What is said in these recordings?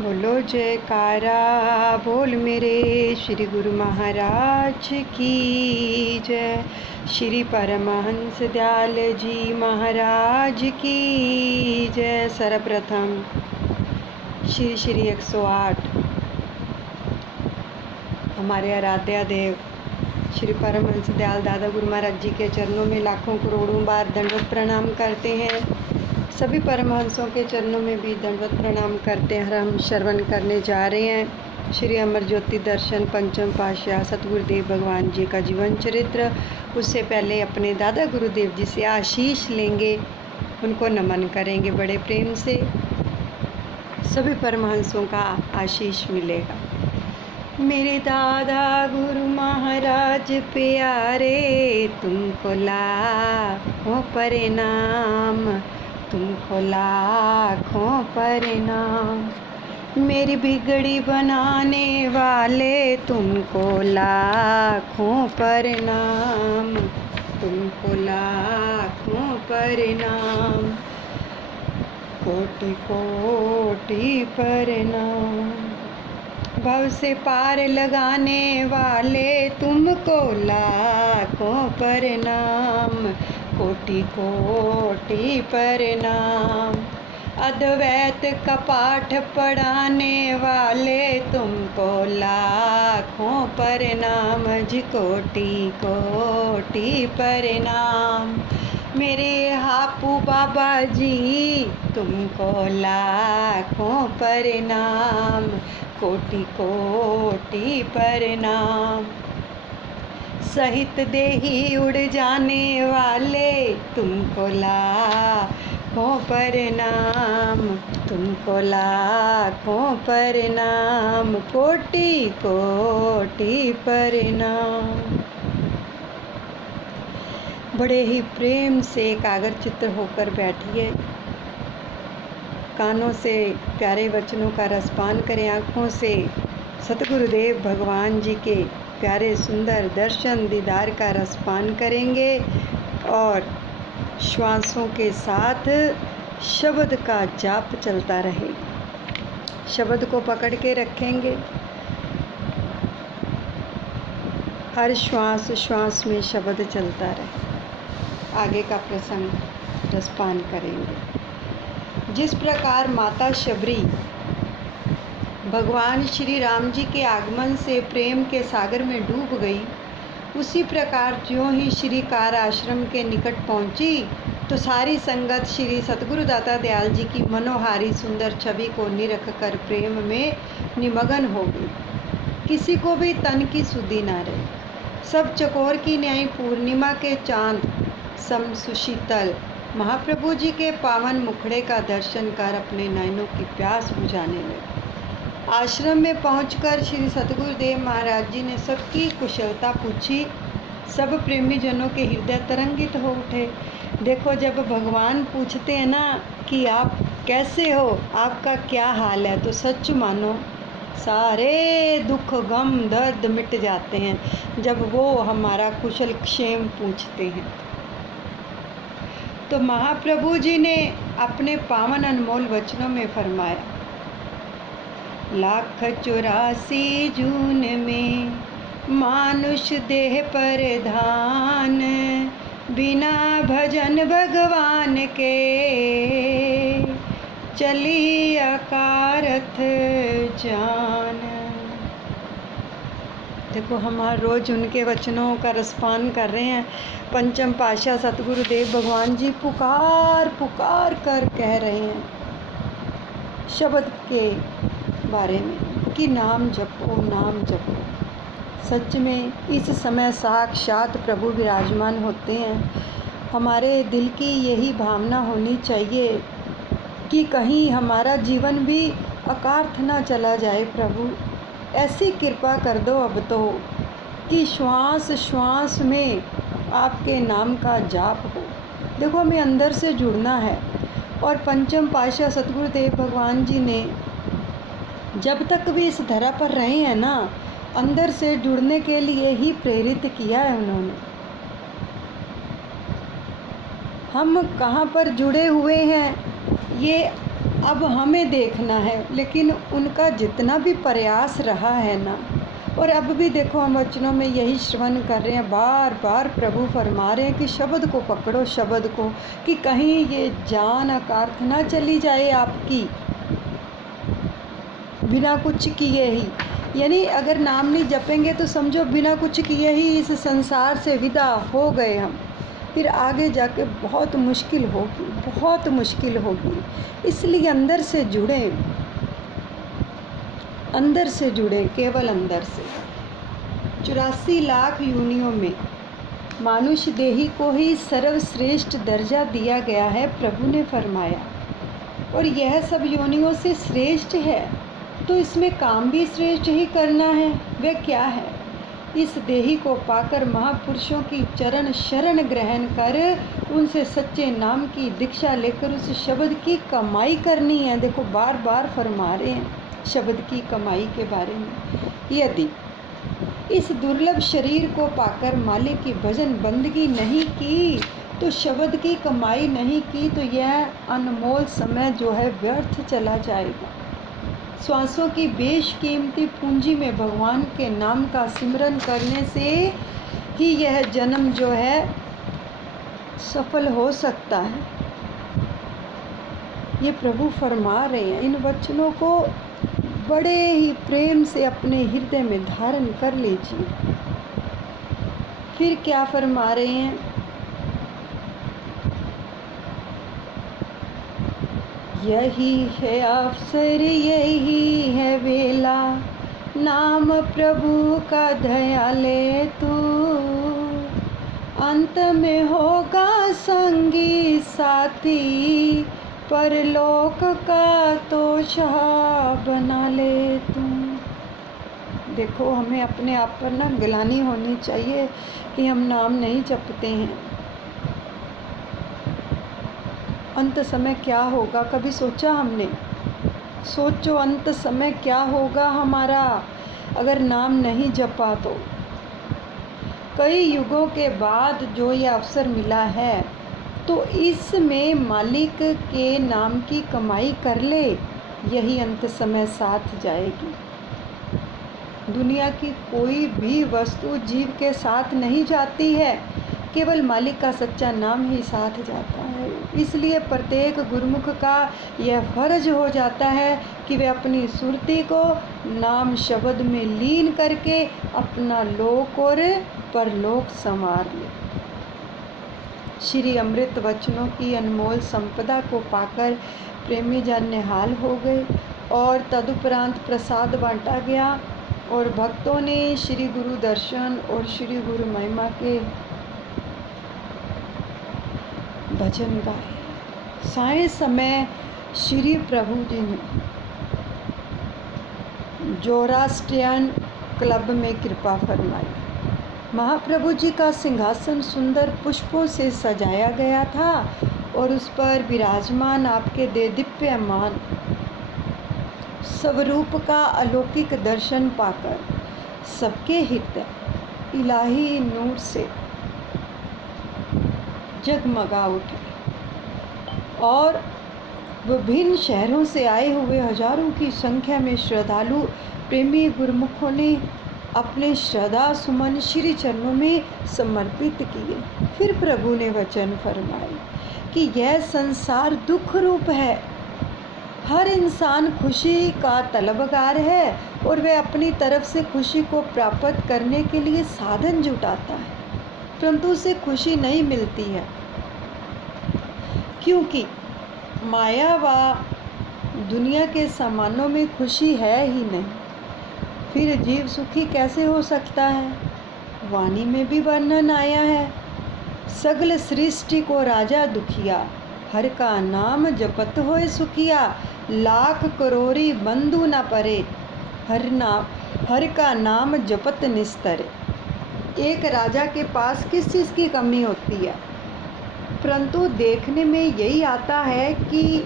बोलो जयकारा बोल मेरे श्री गुरु महाराज की जय। श्री परमहंस दयाल जी महाराज की जय। सर्वप्रथम श्री श्री 108 हमारे आराध्या देव श्री परमहंस दयाल दादा गुरु महाराज जी के चरणों में लाखों करोड़ों बार दंडवत प्रणाम करते हैं। सभी परमहंसों के चरणों में भी दंडवत प्रणाम करते हैं। हम श्रवण करने जा रहे हैं श्री अमर ज्योति दर्शन पंचम पातशाह सतगुरुदेव भगवान जी का जीवन चरित्र। उससे पहले अपने दादा गुरुदेव जी से आशीष लेंगे, उनको नमन करेंगे बड़े प्रेम से। सभी परमहंसों का आशीष मिलेगा। मेरे दादा गुरु महाराज प्यारे, तुमको लाखों प्रणाम, तुमको लाखों प्रणाम। मेरी बिगड़ी बनाने वाले, तुमको लाखों प्रणाम, तुमको लाखों प्रणाम, कोटि कोटि प्रणाम। भव से पार लगाने वाले, तुमको लाखों प्रणाम, कोटि कोटि प्रणाम। अद्वैत का पाठ पढ़ाने वाले, तुमको लाखों प्रणाम जी, कोटि कोटि प्रणाम। मेरे हापू बाबा जी, तुमको लाखों प्रणाम, कोटि कोटि प्रणाम। सहित देही उड़ जाने वाले, तुमको लाखों प्रणाम, तुमको लाखों प्रणाम, कोटि कोटि प्रणाम। बड़े ही प्रेम से एकाग्र चित्त होकर बैठिए। कानों से प्यारे वचनों का रसपान करें, आँखों से सतगुरुदेव भगवान जी के प्यारे सुंदर दर्शन दीदार का रसपान करेंगे और श्वासों के साथ शब्द का जाप चलता रहेगा। शब्द को पकड़ के रखेंगे, हर श्वास श्वास में शब्द चलता रहे। आगे का प्रसंग रसपान करेंगे। जिस प्रकार माता शबरी भगवान श्री राम जी के आगमन से प्रेम के सागर में डूब गई, उसी प्रकार ज्यों ही श्री कार आश्रम के निकट पहुंची तो सारी संगत श्री सतगुरु दाता दयाल जी की मनोहारी सुंदर छवि को निरख कर प्रेम में निमग्न हो गई। किसी को भी तन की सुधि न रही। सब चकोर की न्याय पूर्णिमा के चांद सम सुशीतल महाप्रभु जी के पावन मुखड़े का दर्शन कर अपने नयनों की प्यास बुझाने लगे। आश्रम में पहुंचकर श्री सतगुरुदेव महाराज जी ने सबकी कुशलता पूछी। सब प्रेमी जनों के हृदय तरंगित हो उठे। देखो, जब भगवान पूछते हैं ना कि आप कैसे हो, आपका क्या हाल है, तो सच मानो सारे दुख गम दर्द मिट जाते हैं जब वो हमारा कुशल क्षेम पूछते हैं। तो महाप्रभु जी ने अपने पावन अनमोल वचनों में फरमाया, 1,84 जून में मानुष देह पर धान, बिना भजन भगवान के चली अकारथ जान। देखो, हम हर रोज़ उनके वचनों का रसपान कर रहे हैं। पंचम पातशाह सतगुरुदेव भगवान जी पुकार पुकार कर कह रहे हैं शब्द के बारे में कि नाम जपो, नाम जपो। सच में इस समय साक्षात प्रभु विराजमान होते हैं। हमारे दिल की यही भावना होनी चाहिए कि कहीं हमारा जीवन भी अकार्थ ना चला जाए। प्रभु, ऐसी कृपा कर दो अब तो कि श्वास श्वास में आपके नाम का जाप हो। देखो, हमें अंदर से जुड़ना है और पंचम पातशाह सतगुरुदेव भगवान जी ने जब तक भी इस धरा पर रहे हैं ना, अंदर से जुड़ने के लिए ही प्रेरित किया है उन्होंने। हम कहाँ पर जुड़े हुए हैं ये अब हमें देखना है, लेकिन उनका जितना भी प्रयास रहा है ना, और अब भी देखो हम वचनों में यही श्रवण कर रहे हैं, बार बार प्रभु फरमा रहे हैं कि शब्द को पकड़ो, शब्द को, कि कहीं ये जान अकार्थ ना चली जाए आपकी बिना कुछ किए ही। यानी अगर नाम नहीं जपेंगे तो समझो बिना कुछ किए ही इस संसार से विदा हो गए हम, फिर आगे जाके बहुत मुश्किल होगी, बहुत मुश्किल होगी। इसलिए अंदर से जुड़ें, अंदर से जुड़े, केवल अंदर से। 84 लाख योनियों में मानुष देही को ही सर्वश्रेष्ठ दर्जा दिया गया है, प्रभु ने फरमाया, और यह सब योनियों से श्रेष्ठ है, तो इसमें काम भी श्रेष्ठ ही करना है। वह क्या है? इस देही को पाकर महापुरुषों की चरण शरण ग्रहण कर उनसे सच्चे नाम की दीक्षा लेकर उस शब्द की कमाई करनी है। देखो बार बार फरमा रहे हैं शब्द की कमाई के बारे में। यदि इस दुर्लभ शरीर को पाकर मालिक की भजन बंदगी नहीं की, तो शब्द की कमाई नहीं की, तो यह अनमोल समय जो है व्यर्थ चला जाएगा। श्वासों की बेशकीमती पूंजी में भगवान के नाम का सिमरन करने से ही यह जन्म जो है सफल हो सकता है। ये प्रभु फरमा रहे हैं। इन वचनों को बड़े ही प्रेम से अपने हृदय में धारण कर लीजिए। फिर क्या फरमा रहे हैं? यही है अवसर, यही है वेला, नाम प्रभु का धया ले तू, अंत में होगा संगी साथी, परलोक का तो शाह बना ले तू। देखो हमें अपने आप पर ना गिलानी होनी चाहिए कि हम नाम नहीं जपते हैं। अंत समय क्या होगा, कभी सोचा हमने? सोचो अंत समय क्या होगा हमारा अगर नाम नहीं जपा तो। कई युगों के बाद जो ये अवसर मिला है, तो इसमें मालिक के नाम की कमाई कर ले, यही अंत समय साथ जाएगी। दुनिया की कोई भी वस्तु जीव के साथ नहीं जाती है, केवल मालिक का सच्चा नाम ही साथ जाता है। इसलिए प्रत्येक गुरुमुख का यह फर्ज हो जाता है कि वे अपनी सुरती को नाम शब्द में लीन करके अपना लोक और परलोक संवार ले। श्री अमृत वचनों की अनमोल संपदा को पाकर प्रेमी जन निहाल हो गए, और तदुपरांत प्रसाद बांटा गया, और भक्तों ने श्री गुरु दर्शन और श्री गुरु महिमा के भजन गाए। साय समय श्री प्रभु जी ने जोरास्ट्रियन क्लब में कृपा फरमाई। महाप्रभु जी का सिंहासन सुंदर पुष्पों से सजाया गया था, और उस पर विराजमान आपके देदीप्यमान स्वरूप का अलौकिक दर्शन पाकर सबके हृदय इलाही नूर से जगमगा उठे, और विभिन्न शहरों से आए हुए हजारों की संख्या में श्रद्धालु प्रेमी गुरुमुखों ने अपने श्रद्धा सुमन श्री चरणों में समर्पित किए। फिर प्रभु ने वचन फरमाए कि यह संसार दुख रूप है। हर इंसान खुशी का तलबगार है, और वह अपनी तरफ से खुशी को प्राप्त करने के लिए साधन जुटाता है, परंतु उसे खुशी नहीं मिलती है, क्योंकि माया व दुनिया के सामानों में खुशी है ही नहीं। फिर जीव सुखी कैसे हो सकता है? वाणी में भी वर्णन आया है, सगल सृष्टि को राजा दुखिया, हर का नाम जपत होए सुखिया, लाख करोड़ी बंधु न परे, हर का नाम जपत निस्तरे। एक राजा के पास किस चीज़ की कमी होती है? परंतु देखने में यही आता है कि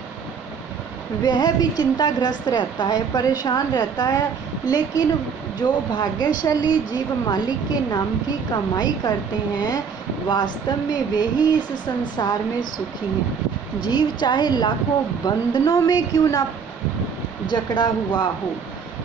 वह भी चिंताग्रस्त रहता है, परेशान रहता है, लेकिन जो भाग्यशाली जीव मालिक के नाम की कमाई करते हैं, वास्तव में वे ही इस संसार में सुखी हैं। जीव चाहे लाखों बंधनों में क्यों ना जकड़ा हुआ हो,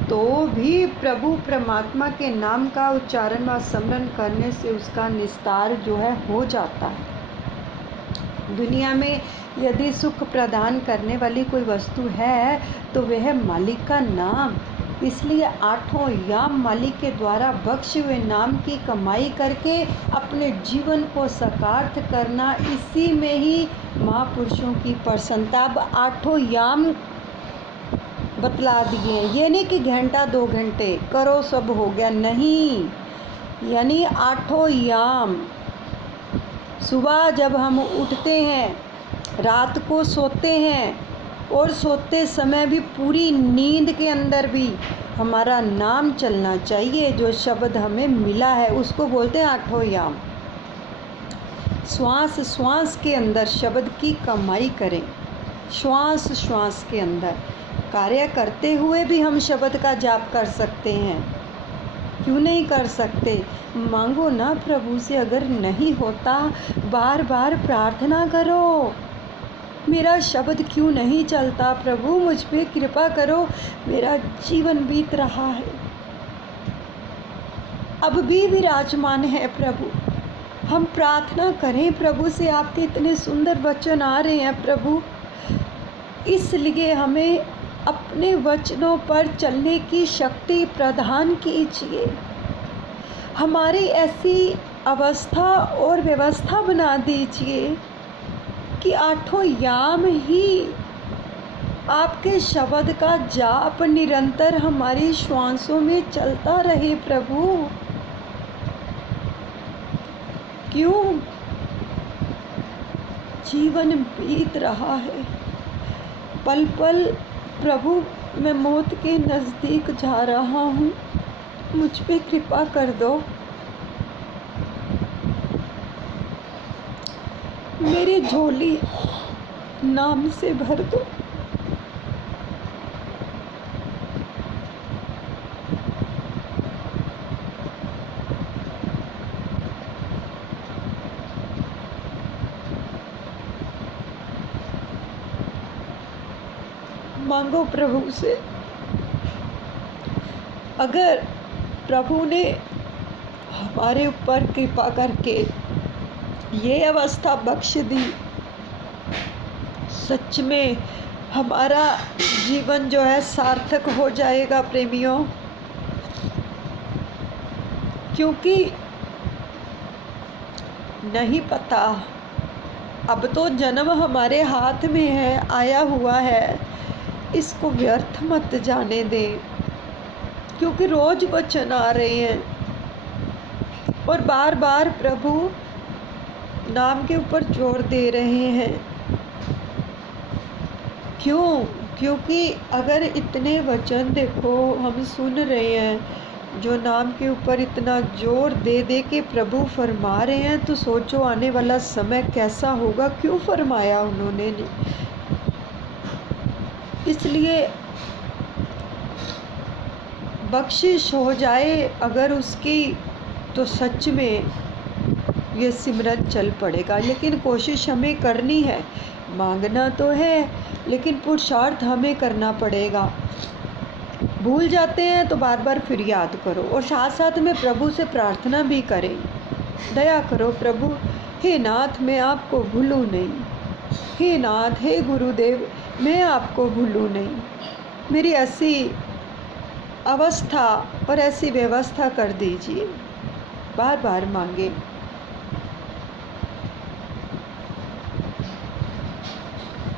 तो भी प्रभु परमात्मा के नाम का उच्चारण व स्मरण करने से उसका निस्तार जो है हो जाता है। दुनिया में यदि सुख प्रदान करने वाली कोई वस्तु है तो वह मालिक का नाम। इसलिए आठों याम मालिक के द्वारा बख्शे हुए नाम की कमाई करके अपने जीवन को साकार करना, इसी में ही महापुरुषों की प्रसन्नता। अब आठों याम बतला दिए, ये नहीं कि घंटा 2 घंटे करो सब हो गया, नहीं। यानी आठों याम, सुबह जब हम उठते हैं, रात को सोते हैं, और सोते समय भी पूरी नींद के अंदर भी हमारा नाम चलना चाहिए। जो शब्द हमें मिला है उसको बोलते हैं आठों याम। श्वास श्वास के अंदर शब्द की कमाई करें। श्वास श्वास के अंदर कार्य करते हुए भी हम शब्द का जाप कर सकते हैं, क्यों नहीं कर सकते। मांगो ना प्रभु से, अगर नहीं होता बार बार प्रार्थना करो, मेरा शब्द क्यों नहीं चलता प्रभु, मुझ पे कृपा करो, मेरा जीवन बीत रहा है, अब भी विराजमान है प्रभु। हम प्रार्थना करें प्रभु से, आपके इतने सुंदर वचन आ रहे हैं प्रभु, इसलिए हमें अपने वचनों पर चलने की शक्ति प्रदान कीजिए। हमारी ऐसी अवस्था और व्यवस्था बना दीजिए कि आठों याम ही आपके शब्द का जाप निरंतर हमारी श्वासों में चलता रहे प्रभु। क्यों जीवन बीत रहा है, पल पल प्रभु मैं मौत के नज़दीक जा रहा हूँ, मुझ पे कृपा कर दो। मेरी झोली नाम से भर दो। मांगो प्रभु से। अगर प्रभु ने हमारे ऊपर कृपा करके ये अवस्था बख्श दी, सच में हमारा जीवन जो है सार्थक हो जाएगा प्रेमियों। क्योंकि नहीं पता, अब तो जन्म हमारे हाथ में है, आया हुआ है, इसको व्यर्थ मत जाने दें। क्योंकि रोज वचन आ रहे हैं और बार बार प्रभु नाम के ऊपर जोर दे रहे हैं। क्यों? क्योंकि अगर इतने वचन देखो हम सुन रहे हैं, जो नाम के ऊपर इतना जोर दे दे के प्रभु फरमा रहे हैं, तो सोचो आने वाला समय कैसा होगा। क्यों फरमाया उन्होंने? इसलिए बख्शिश हो जाए अगर उसकी, तो सच में ये सिमरन चल पड़ेगा। लेकिन कोशिश हमें करनी है, मांगना तो है लेकिन पुरुषार्थ हमें करना पड़ेगा। भूल जाते हैं तो बार बार फिर याद करो, और साथ साथ में प्रभु से प्रार्थना भी करें, दया करो प्रभु। हे नाथ मैं आपको भूलूं नहीं, हे नाथ हे गुरुदेव मैं आपको भूलूं नहीं। मेरी ऐसी अवस्था और ऐसी व्यवस्था कर दीजिए। बार बार मांगे।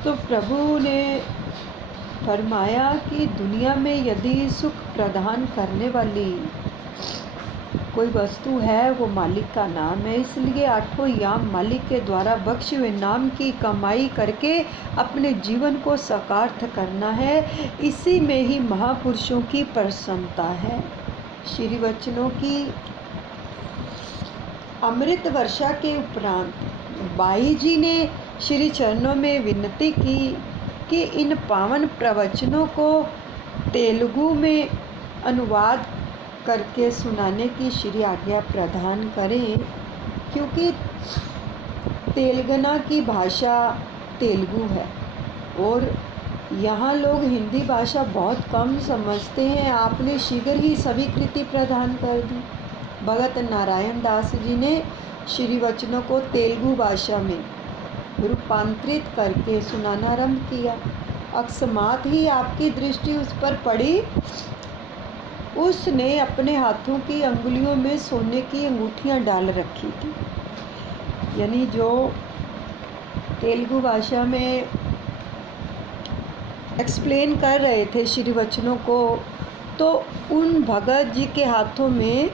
तो प्रभु ने फरमाया कि दुनिया में यदि सुख प्रदान करने वाली कोई वस्तु है वो मालिक का नाम है। इसलिए आठों याम मालिक के द्वारा बख्शे हुए नाम की कमाई करके अपने जीवन को साकार करना है। इसी में ही महापुरुषों की प्रसन्नता है। श्री वचनों की अमृत वर्षा के उपरांत बाई जी ने श्री चरणों में विनती की कि इन पावन प्रवचनों को तेलुगु में अनुवाद करके सुनाने की श्री आज्ञा प्रदान करें, क्योंकि तेलंगाना की भाषा तेलुगु है और यहाँ लोग हिंदी भाषा बहुत कम समझते हैं। आपने शीघ्र ही स्वीकृति प्रदान कर दी। भगत नारायण दास जी ने श्री वचनों को तेलुगु भाषा में रूपांतरित करके सुनाना आरंभ किया। अकस्मात ही आपकी दृष्टि उस पर पड़ी। उसने अपने हाथों की अंगुलियों में सोने की अंगूठियां डाल रखी थी। यानी जो तेलुगु भाषा में एक्सप्लेन कर रहे थे श्री वचनों को, तो उन भगत जी के हाथों में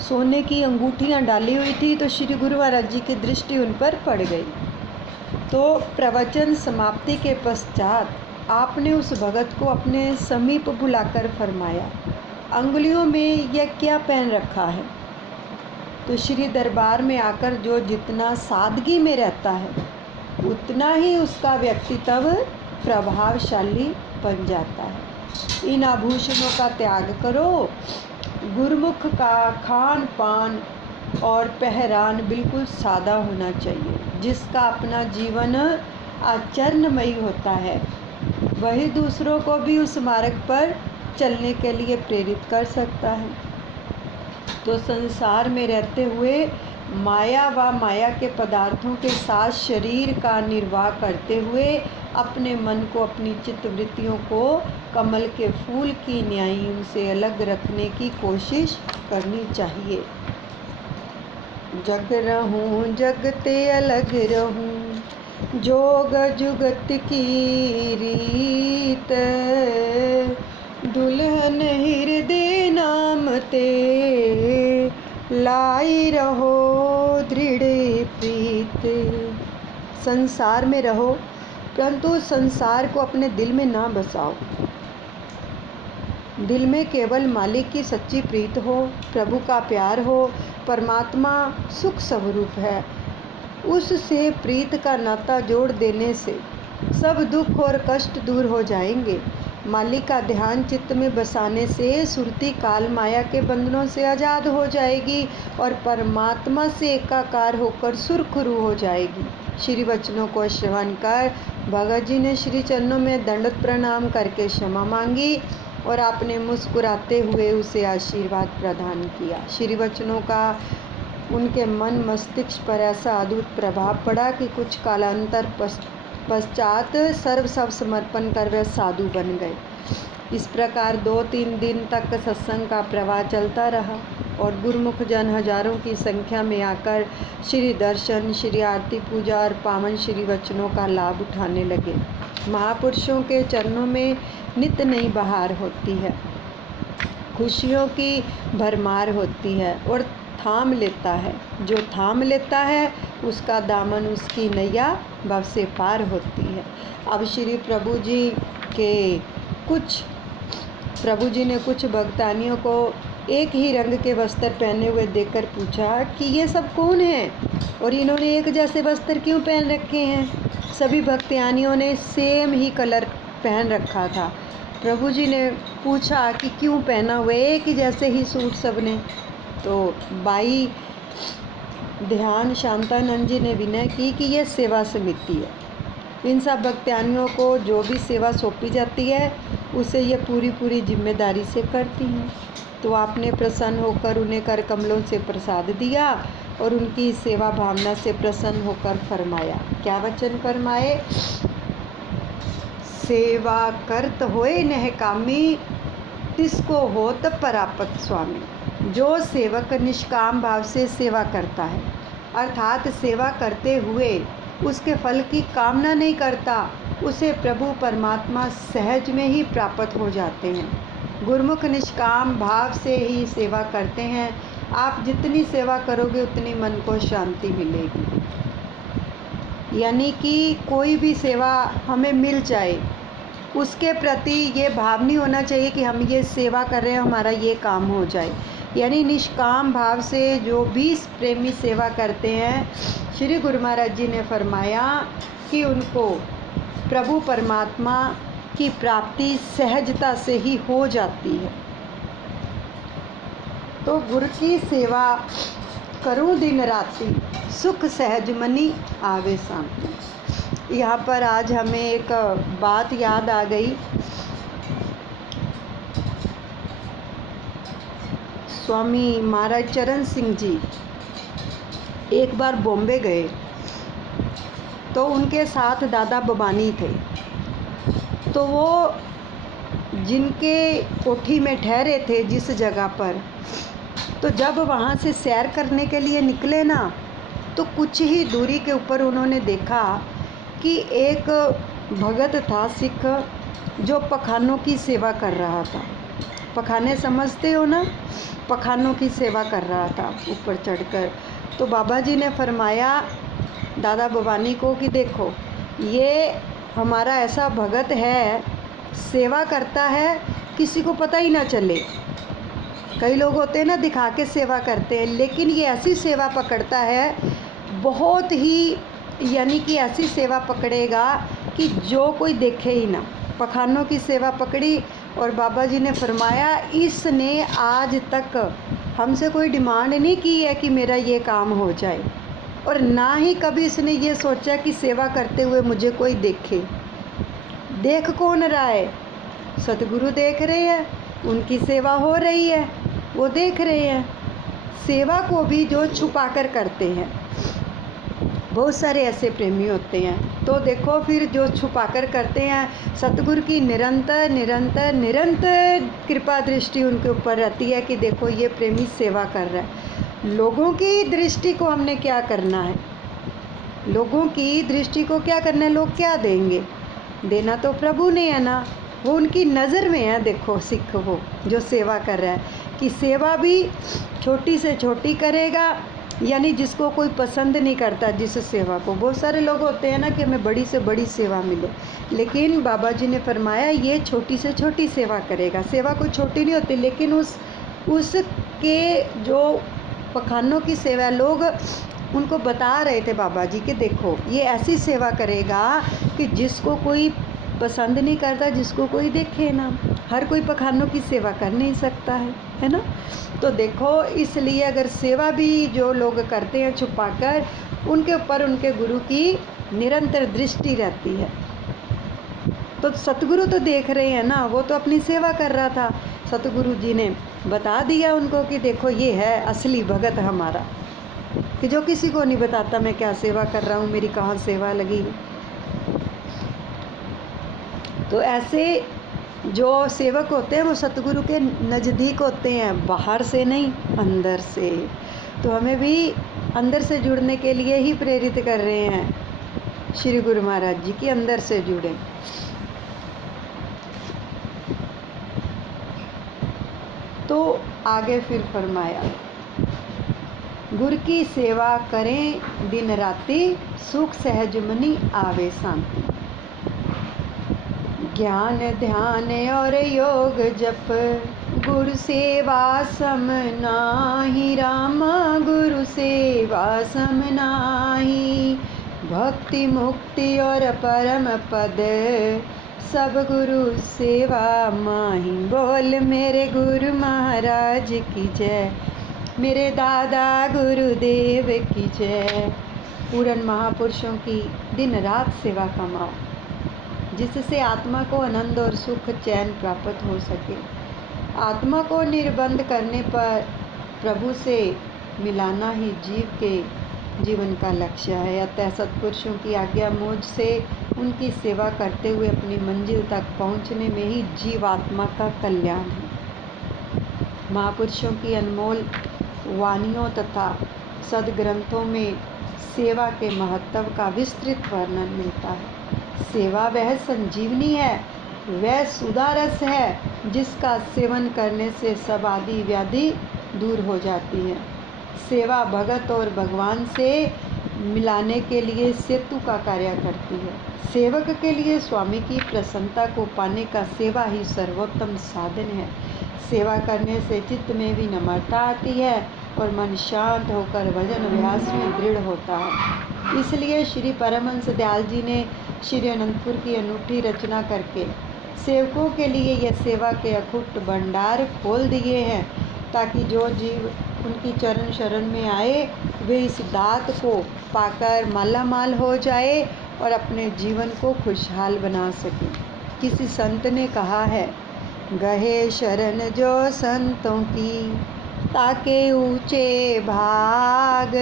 सोने की अंगूठियां डाली हुई थी। तो श्री गुरु महाराज जी की दृष्टि उन पर पड़ गई। तो प्रवचन समाप्ति के पश्चात आपने उस भगत को अपने समीप बुलाकर फरमाया, अंगुलियों में यह क्या पहन रखा है? तो श्री दरबार में आकर जो जितना सादगी में रहता है उतना ही उसका व्यक्तित्व प्रभावशाली बन जाता है। इन आभूषणों का त्याग करो। गुरुमुख का खान पान और पहरान बिल्कुल सादा होना चाहिए। जिसका अपना जीवन आचरणमयी होता है वही दूसरों को भी उस मार्ग पर चलने के लिए प्रेरित कर सकता है। तो संसार में रहते हुए माया व माया के पदार्थों के साथ शरीर का निर्वाह करते हुए अपने मन को, अपनी चित्तवृत्तियों को कमल के फूल की न्यायी उनसे अलग रखने की कोशिश करनी चाहिए। जग रहूं जगते अलग रहूं, जोग जुगत की रीत, दुल्हन हृदय नाम ते, लाई रहो दृढ़ प्रीत। संसार में रहो परंतु संसार को अपने दिल में ना बसाओ। दिल में केवल मालिक की सच्ची प्रीत हो, प्रभु का प्यार हो। परमात्मा सुख स्वरूप है। उससे प्रीत का नाता जोड़ देने से सब दुख और कष्ट दूर हो जाएंगे। मालिक का ध्यान चित्त में बसाने से सुरती काल माया के बंधनों से आज़ाद हो जाएगी और परमात्मा से एकाकार होकर सुरखुरू हो जाएगी। श्री वचनों को श्रवण कर भगत जी ने श्री चरणों में दंडवत प्रणाम करके क्षमा मांगी और आपने मुस्कुराते हुए उसे आशीर्वाद प्रदान किया। श्री वचनों का उनके मन मस्तिष्क पर ऐसा अद्भुत प्रभाव पड़ा कि कुछ कालांतर पश्चात सर्व सब समर्पण कर वे साधु बन गए। इस प्रकार 2-3 दिन तक सत्संग का प्रवाह चलता रहा और गुरुमुख जन हजारों की संख्या में आकर श्री दर्शन, श्री आरती पूजा और पावन श्री वचनों का लाभ उठाने लगे। महापुरुषों के चरणों में नित नई बहार होती है, खुशियों की भरमार होती है और थाम लेता है। जो थाम लेता है उसका दामन, उसकी नैया भव से पार होती है। अब श्री प्रभु जी ने कुछ भक्तानियों को एक ही रंग के वस्त्र पहने हुए देखकर पूछा कि ये सब कौन हैं और इन्होंने एक जैसे वस्त्र क्यों पहन रखे हैं? सभी भक्तानियों ने सेम ही कलर पहन रखा था। प्रभु जी ने पूछा कि क्यों पहना हुआ एक ही जैसे ही सूट सबने? तो बाई ध्यान शांतानंद जी ने विनय की कि यह सेवा समिति है। इन सब भक्तानियों को जो भी सेवा सौंपी जाती है उसे ये पूरी जिम्मेदारी से करती हैं। तो आपने प्रसन्न होकर उन्हें कर कमलों से प्रसाद दिया और उनकी सेवा भावना से प्रसन्न होकर फरमाया। क्या वचन फरमाए? सेवा करत होए नह कामी, तिसको होत परापत स्वामी। जो सेवक निष्काम भाव से सेवा करता है अर्थात सेवा करते हुए उसके फल की कामना नहीं करता, उसे प्रभु परमात्मा सहज में ही प्राप्त हो जाते हैं। गुरुमुख निष्काम भाव से ही सेवा करते हैं। आप जितनी सेवा करोगे उतनी मन को शांति मिलेगी। यानी कि कोई भी सेवा हमें मिल जाए उसके प्रति ये भाव नहीं होना चाहिए कि हम ये सेवा कर रहे हैं हमारा ये काम हो जाए। यानी निष्काम भाव से जो भी प्रेमी सेवा करते हैं, श्री गुरु महाराज जी ने फरमाया कि उनको प्रभु परमात्मा की प्राप्ति सहजता से ही हो जाती है। तो गुरु की सेवा करूं दिन राति, सुख सहज मनी आवे शांति। यहाँ पर आज हमें एक बात याद आ गई। स्वामी महाराज चरण सिंह जी एक बार बॉम्बे गए तो उनके साथ दादा भवानी थे। तो वो जिनके कोठी में ठहरे थे जिस जगह पर, तो जब वहाँ से सैर करने के लिए निकले ना, तो कुछ ही दूरी के ऊपर उन्होंने देखा कि एक भगत था सिख जो पखानों की सेवा कर रहा था। पखाने समझते हो ना, पखानों की सेवा कर रहा था ऊपर चढ़कर। तो बाबा जी ने फरमाया दादा भवानी को कि देखो, ये हमारा ऐसा भगत है, सेवा करता है, किसी को पता ही ना चले। कई लोग होते हैं ना दिखा के सेवा करते हैं, लेकिन ये ऐसी सेवा पकड़ता है, बहुत ही यानी कि ऐसी सेवा पकड़ेगा कि जो कोई देखे ही ना। पखानों की सेवा पकड़ी और बाबा जी ने फरमाया इसने आज तक हमसे कोई डिमांड नहीं की है कि मेरा ये काम हो जाए, और ना ही कभी इसने ये सोचा कि सेवा करते हुए मुझे कोई देखे। देख कौन रहा है? सतगुरु देख रहे हैं, उनकी सेवा हो रही है, वो देख रहे हैं। सेवा को भी जो छुपा कर करते हैं, बहुत सारे ऐसे प्रेमी होते हैं। तो देखो फिर जो छुपा कर करते हैं, सतगुरु की निरंतर निरंतर निरंतर कृपा दृष्टि उनके ऊपर रहती है कि देखो ये प्रेमी सेवा कर रहा है। लोगों की दृष्टि को हमने क्या करना है? लोगों की दृष्टि को क्या करना है? लोग क्या देंगे? देना तो प्रभु ने है ना, वो उनकी नज़र में है। देखो सिख वो जो सेवा कर रहा है कि सेवा भी छोटी से छोटी करेगा, यानी जिसको कोई पसंद नहीं करता जिस सेवा को। बहुत सारे लोग होते हैं ना कि हमें बड़ी से बड़ी सेवा मिले, लेकिन बाबा जी ने फरमाया ये छोटी से छोटी सेवा करेगा। सेवा कोई छोटी नहीं होती, लेकिन उसके जो पखानों की सेवा, लोग उनको बता रहे थे बाबा जी कि देखो ये ऐसी सेवा करेगा कि जिसको कोई पसंद नहीं करता, जिसको कोई देखे ना। हर कोई पखानों की सेवा कर नहीं सकता है ना। तो देखो इसलिए अगर सेवा भी जो लोग करते हैं छुपाकर, उनके ऊपर उनके गुरु की निरंतर दृष्टि रहती है। तो सतगुरु तो देख रहे हैं ना, वो तो अपनी सेवा कर रहा था। सतगुरु जी ने बता दिया उनको कि देखो ये है असली भगत हमारा, कि जो किसी को नहीं बताता मैं क्या सेवा कर रहा हूँ, मेरी कहाँ सेवा लगी। तो ऐसे जो सेवक होते हैं वो सतगुरु के नज़दीक होते हैं, बाहर से नहीं, अंदर से। तो हमें भी अंदर से जुड़ने के लिए ही प्रेरित कर रहे हैं श्री गुरु महाराज जी की, अंदर से जुड़े। तो आगे फिर फरमाया गुरु की सेवा करें दिन राति, सुख सहज मनी आवे शांति। ज्ञान ध्यान और योग जप, गुरु सेवा सम नाही रामा, गुरु सेवा सम नाही। भक्ति मुक्ति और परम पद, सब गुरु सेवा माही। बोल मेरे गुरु महाराज की जय, मेरे दादा गुरुदेव की जय। पूर्ण महापुरुषों की दिन रात सेवा कमाओ, जिससे आत्मा को आनंद और सुख चैन प्राप्त हो सके। आत्मा को निर्बंध करने पर प्रभु से मिलाना ही जीव के जीवन का लक्ष्य है। अतः सत्पुरुषों की आज्ञा मौज से उनकी सेवा करते हुए अपनी मंजिल तक पहुंचने में ही जीवात्मा का कल्याण है। महापुरुषों की अनमोल वाणियों तथा सदग्रंथों में सेवा के महत्व का विस्तृत वर्णन मिलता है। सेवा वह संजीवनी है, वह सुधारस है जिसका सेवन करने से सब आदि व्याधि दूर हो जाती है। सेवा भगत और भगवान से मिलाने के लिए सेतु का कार्य करती है। सेवक के लिए स्वामी की प्रसन्नता को पाने का सेवा ही सर्वोत्तम साधन है। सेवा करने से चित्त में भी नम्रता आती है और मन शांत होकर भजन अभ्यास में दृढ़ होता है। इसलिए श्री परमहंस दयाल जी ने श्री अनंतपुर की अनूठी रचना करके सेवकों के लिए यह सेवा के अखुट भंडार खोल दिए हैं, ताकि जो जीव उनकी चरण शरण में आए वे इस दात को पाकर माला माल हो जाए और अपने जीवन को खुशहाल बना सकें। किसी संत ने कहा है, गहे शरण जो संतों की, ताके ऊंचे भाग,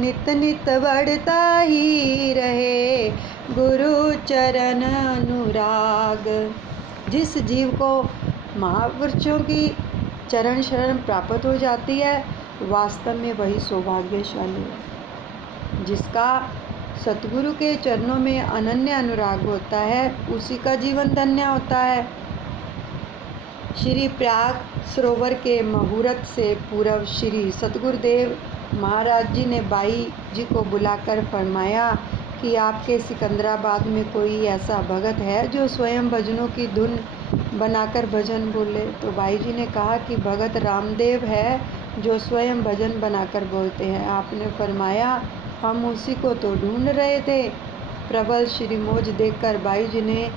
नित नित बढ़ता ही रहे गुरु चरण अनुराग। जिस जीव को महापुरुषों की चरण शरण प्राप्त हो जाती है, वास्तव में वही सौभाग्यशाली है। जिसका सतगुरु के चरणों में अनन्य अनुराग होता है, उसी का जीवन धन्य होता है। श्री प्रयाग सरोवर के मुहूर्त से पूर्व श्री सतगुरुदेव महाराज जी ने बाई जी को बुलाकर फरमाया कि आपके सिकंदराबाद में कोई ऐसा भगत है जो स्वयं भजनों की धुन बनाकर भजन बोले। तो बाई जी ने कहा कि भगत रामदेव है जो स्वयं भजन बनाकर बोलते हैं। आपने फरमाया, हम उसी को तो ढूंढ रहे थे। प्रबल श्री मौज देखकर बाई जी ने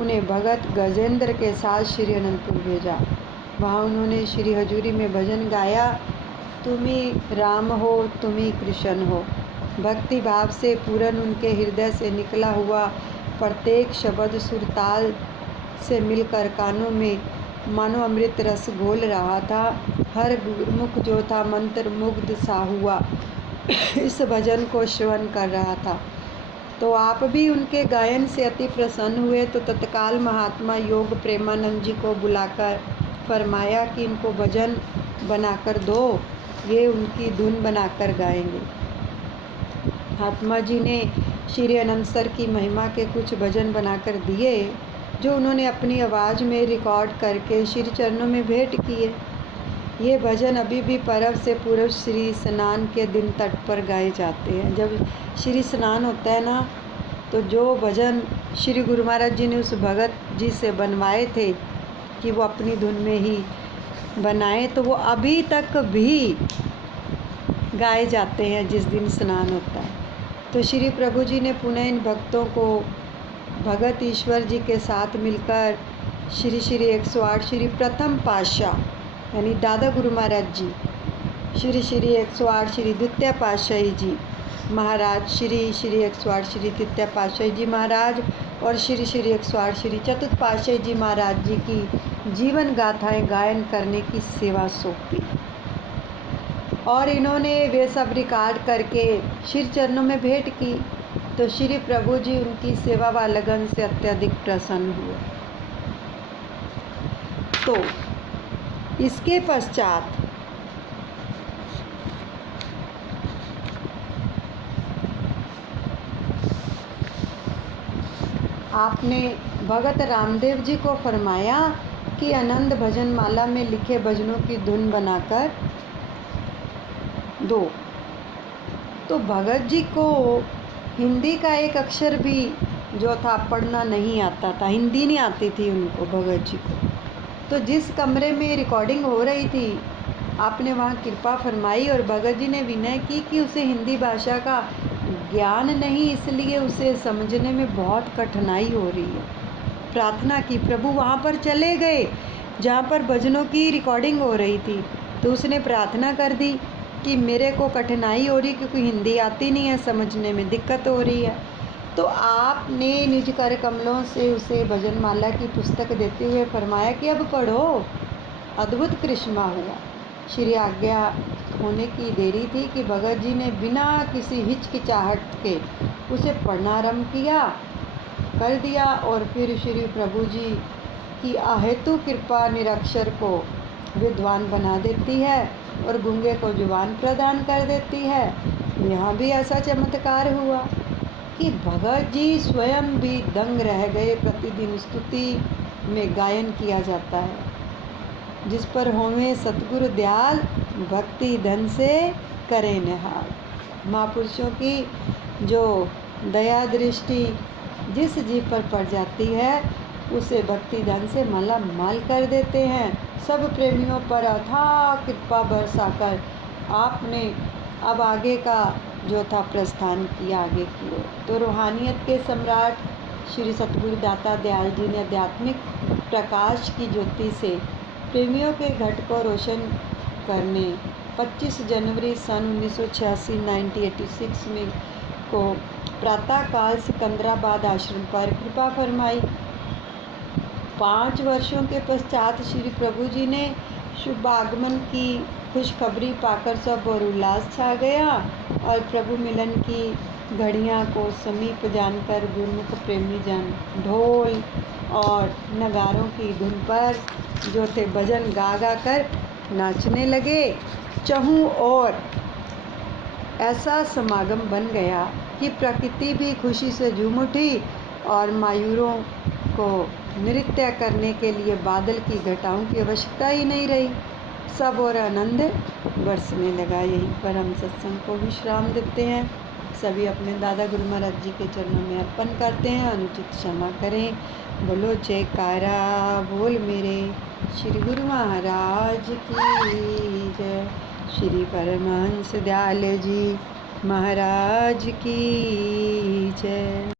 उन्हें भगत गजेंद्र के साथ श्री अनंतपुर भेजा। वहाँ उन्होंने श्री हजूरी में भजन गाया, तुम ही राम हो, तुम ही कृष्ण हो। भक्ति भाव से पूर्ण उनके हृदय से निकला हुआ प्रत्येक शब्द सुरताल से मिलकर कानों में मानो अमृत रस घोल रहा था। हर गुरमुख जो था मंत्र मुग्ध सा हुआ इस भजन को श्रवण कर रहा था। तो आप भी उनके गायन से अति प्रसन्न हुए, तो तत्काल महात्मा योग प्रेमानंद जी को बुलाकर फरमाया कि इनको भजन बनाकर दो, ये उनकी धुन बनाकर गाएंगे। महात्मा जी ने श्री अनंत सर की महिमा के कुछ भजन बनाकर दिए, जो उन्होंने अपनी आवाज़ में रिकॉर्ड करके श्री चरणों में भेंट किए। ये भजन अभी भी पर्व से पूर्व श्री स्नान के दिन तट पर गाए जाते हैं। जब श्री स्नान होता है ना, तो जो भजन श्री गुरु महाराज जी ने उस भगत जी से बनवाए थे कि वो अपनी धुन में ही बनाए, तो वो अभी तक भी गाए जाते हैं जिस दिन स्नान होता है। तो श्री प्रभु जी ने पुनः इन भक्तों को भगत ईश्वर जी के साथ मिलकर श्री श्री 108 श्री प्रथम पातशाह यानी दादा गुरु महाराज जी, श्री श्री 108 श्री द्वितीय पातशाही जी महाराज, श्री श्री 108 श्री तृतीय पातशाही जी महाराज और श्री श्री 108 श्री चतुर्थ पातशाही जी महाराज जी की जीवन गाथाएं गायन करने की सेवा सौंपी। और इन्होंने वे सब रिकॉर्ड करके श्री चरणों में भेंट की। तो श्री प्रभु जी उनकी सेवा व लगन से अत्यधिक प्रसन्न हुए। तो इसके पश्चात आपने भगत रामदेव जी को फरमाया कि आनंद भजन माला में लिखे भजनों की धुन बनाकर दो। तो भगत जी को हिंदी का एक अक्षर भी जो था पढ़ना नहीं आता था, हिंदी नहीं आती थी उनको भगत जी को। तो जिस कमरे में रिकॉर्डिंग हो रही थी, आपने वहाँ कृपा फरमाई और भगत जी ने विनय की कि उसे हिंदी भाषा का ज्ञान नहीं, इसलिए उसे समझने में बहुत कठिनाई हो रही है। प्रार्थना की, प्रभु वहाँ पर चले गए जहाँ पर भजनों की रिकॉर्डिंग हो रही थी। तो उसने प्रार्थना कर दी कि मेरे को कठिनाई हो रही क्योंकि हिंदी आती नहीं है, समझने में दिक्कत हो रही है। तो आपने निज कर कमलों से उसे भजन माला की पुस्तक देते हुए फरमाया कि अब पढ़ो। अद्भुत करिश्मा हुआ। श्री आज्ञा होने की देरी थी कि भगत जी ने बिना किसी हिचकिचाहट के उसे पढ़ना आरम्भ कर दिया और फिर श्री प्रभु जी की अहेतु कृपा निरक्षर को विद्वान बना देती है और गूंगे को जुबान प्रदान कर देती है। यहाँ भी ऐसा चमत्कार हुआ कि भगत जी स्वयं भी दंग रह गए। प्रतिदिन स्तुति में गायन किया जाता है, जिस पर होवे सतगुरु दयाल, भक्ति धन से करे निहाल। महापुरुषों की जो दया दृष्टि जिस जीव पर पड़ जाती है, उसे भक्ति धन से माला माल कर देते हैं। सब प्रेमियों पर अथाह कृपा बरसाकर आपने अब आगे का जो था प्रस्थान किया आगे की ओर। तो रूहानियत के सम्राट श्री सतगुरु दाता दयाल जी ने आध्यात्मिक प्रकाश की ज्योति से प्रेमियों के घट को रोशन करने 25 जनवरी सन 1986 1986 में को प्रातःकाल सिकंदराबाद आश्रम पर कृपा फरमाई। 5 वर्षों के पश्चात श्री प्रभु जी ने शुभ आगमन की खुशखबरी पाकर सब और उल्लास छा गया और प्रभु मिलन की घड़ियां को समीप जानकर गुरुमुख प्रेमी जन ढोल और नगारों की धुन पर जो थे भजन गा गा कर नाचने लगे। चहु और ऐसा समागम बन गया कि प्रकृति भी खुशी से झूम उठी और मयूरों को नृत्य करने के लिए बादल की घटाओं की आवश्यकता ही नहीं रही। सब और आनंद बरसने लगा। यहीं पर हम सत्संग को विश्राम देते हैं। सभी अपने दादा गुरु महाराज जी के चरणों में अर्पण करते हैं। अनुचित क्षमा करें। बोलो जयकारा बोल मेरे श्री गुरु महाराज की जय। श्री परमहंस दयाल जी महाराज की जय।